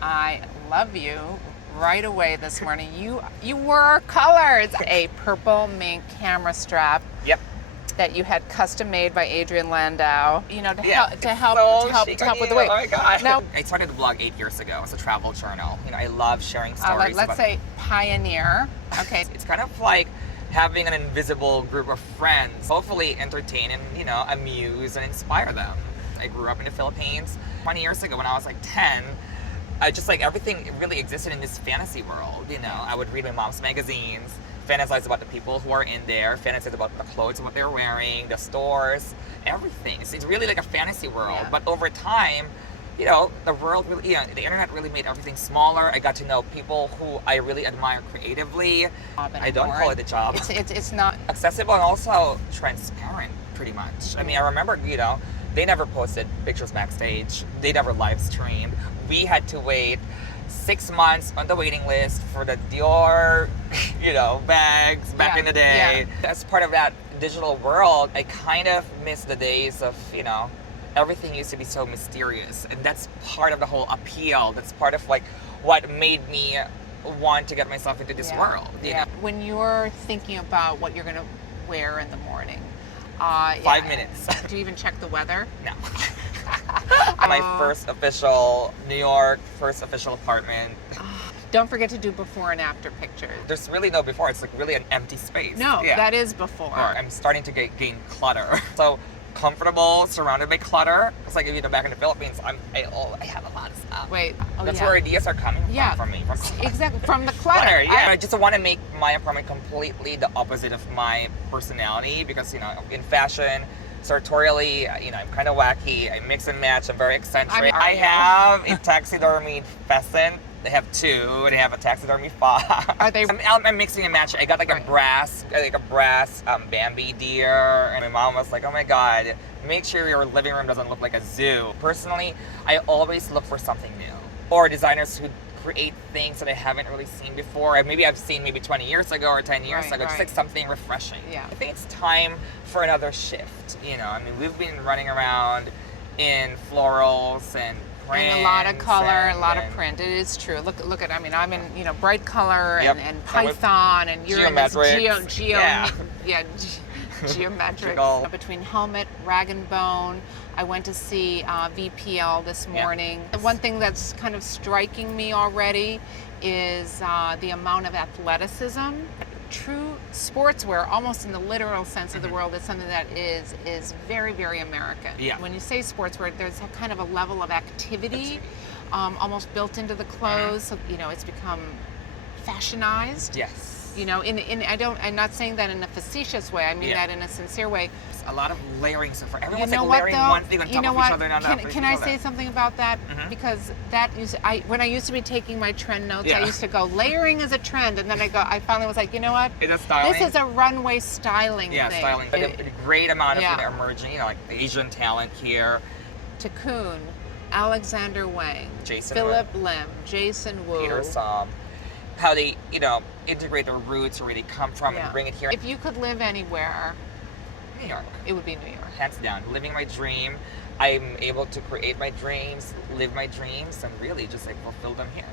I love you right away this morning. You wore colors. A purple mink camera strap. Yep. That you had custom made by Adrian Landau, to help with the weight. Oh my God. Now, I started the blog 8 years ago. It's a travel journal. I love sharing stories. let's say pioneer. Okay. It's kind of like having an invisible group of friends, hopefully entertain and, amuse and inspire them. I grew up in the Philippines 20 years ago when I was like 10. I just everything really existed in this fantasy world. I would read my mom's magazines, fantasize about the people who are in there, fantasize about the clothes, what they're wearing, the stores, everything. It's really like a fantasy world. Yeah. But over time, the world really, the internet really made everything smaller. I got to know people who I really admire creatively. I don't call it a job. It's not accessible and also transparent, pretty much. I mean, I remember, they never posted pictures backstage. They never live streamed. We had to wait 6 months on the waiting list for the Dior, bags back in the day. Yeah. As part of that digital world, I kind of miss the days of, everything used to be so mysterious. And that's part of the whole appeal. That's part of what made me want to get myself into this world. You know? When you're thinking about what you're going to wear in the morning, 5 minutes. Do you even check the weather? No. My first official New York, first official apartment. Don't forget to do before and after pictures. There's really no before. It's really an empty space. No, that is before. I'm starting to gain clutter. So comfortable, surrounded by clutter. It's like back in the Philippines, I have a lot of stuff. Wait. That's where ideas are coming from me. Exactly, from the clutter. I just want to make my apartment completely the opposite of my personality because, in fashion, sartorially, I'm kind of wacky. I mix and match. I'm very eccentric. I have a taxidermied pheasant. They have two. They have a taxidermy fox. Are they? I'm mixing and matching. I got a brass Bambi deer, and my mom was like, "Oh my God, make sure your living room doesn't look like a zoo." Personally, I always look for something new, or designers who create things that I haven't really seen before. Maybe I've seen 20 years ago or 10 years ago. Just something refreshing. Yeah. I think it's time for another shift. We've been running around in florals and and a lot of color, a lot of print. It is true. Look at. I'm in bright color and python, and you're in this geometric. Between helmet, rag and bone. I went to see VPL this morning. Yeah. One thing that's kind of striking me already is the amount of athleticism. True sportswear, almost in the literal sense of the world, is something that is very, very American. Yeah. When you say sportswear, there's a kind of a level of activity almost built into the clothes. So, it's become fashionized. Yes. I'm not saying that in a facetious way. I mean that in a sincere way. A lot of layering stuff. Everyone's layering one thing on top of each other. Can I say something about that? Mm-hmm. Because when I used to be taking my trend notes, I used to go, layering is a trend, and then I finally was like, you know what? Is that styling? This is a runway styling thing. Yeah, styling. But a great amount of emerging, like Asian talent here. Takun, Alexander Wang, Jason Philip Lim, Jason Wu, Peter Som. How they, integrate their roots, where they come from, and bring it here. If you could live anywhere, New York. It would be New York. Hands down. Living my dream. I'm able to create my dreams, live my dreams, and really just fulfill them here.